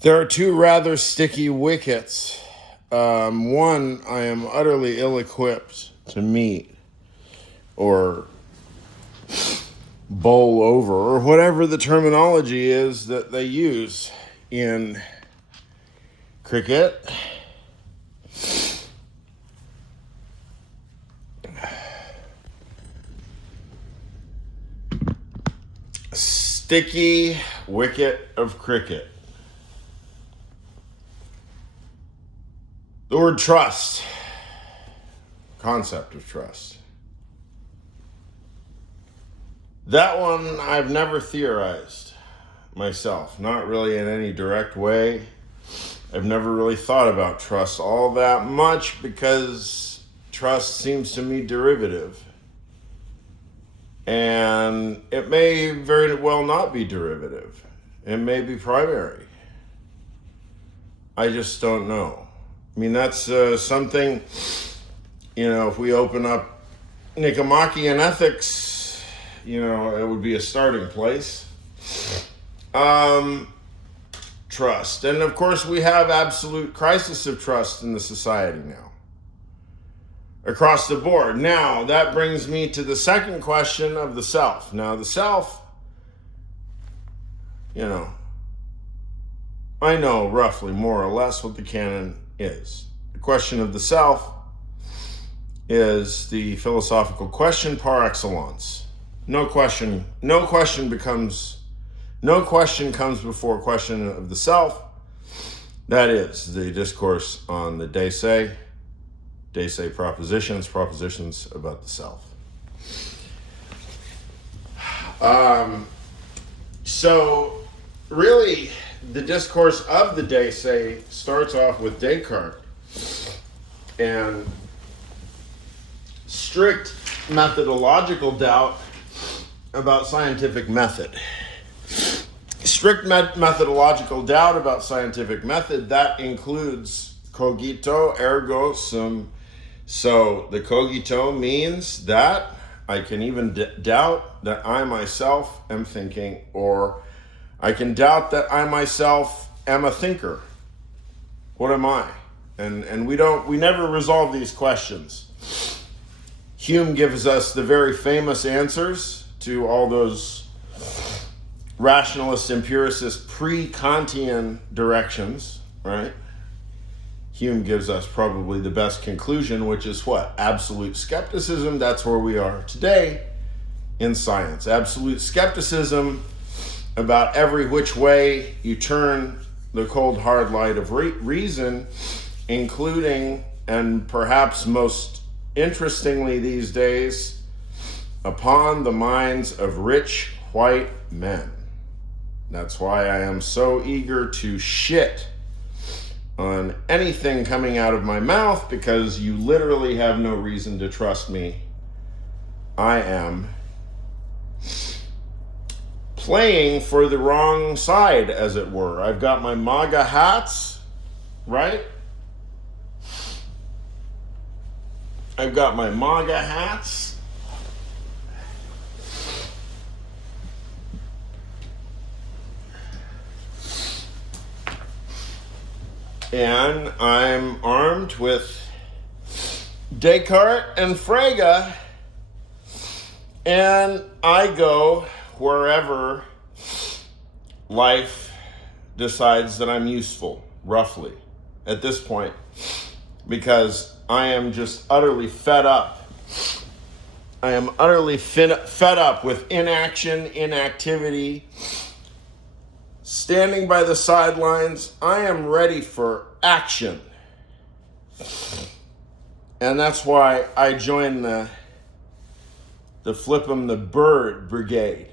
There are two rather sticky wickets. One I am utterly ill-equipped to meet or bowl over, or whatever the terminology is that they use in cricket. Sticky wicket of cricket. The word trust, concept of trust. That one I've never theorized myself, not really in any direct way. I've never really thought about trust all that much because trust seems to me derivative. And it may very well not be derivative. It may be primary. I just don't know. I mean, that's something, if we open up Nicomachean ethics, it would be a starting place. Trust. And of course, we have absolute crisis of trust in the society now, across the board. Now, that brings me to the second question of the self. Now, the self, I know roughly, more or less, what the canon is. The question of the self is the philosophical question par excellence. No question comes before question of the self. That is the discourse on the de se propositions about the self. So really, the discourse of the de se starts off with Descartes and strict methodological doubt about scientific method. Strict methodological doubt about scientific method, that includes cogito ergo sum. So the cogito means that I can even doubt that I myself am thinking, or I can doubt that I myself am a thinker. What am I? And we never resolve these questions. Hume gives us the very famous answers to all those rationalist, empiricist, pre-Kantian directions, right? Hume gives us probably the best conclusion, which is what? Absolute skepticism. That's where we are today in science. Absolute skepticism about every which way you turn the cold hard light of reason, including, and perhaps most interestingly these days, upon the minds of rich white men. That's why I am so eager to shit on anything coming out of my mouth, because you literally have no reason to trust me. I am playing for the wrong side, as it were. I've got my MAGA hats, right? I've got my MAGA hats. And I'm armed with Descartes and Frege, and I go wherever life decides that I'm useful, roughly, at this point, because I am just utterly fed up. I am utterly fed up with inaction, inactivity, standing by the sidelines. I am ready for action. And that's why I joined the Flip 'em the Bird Brigade.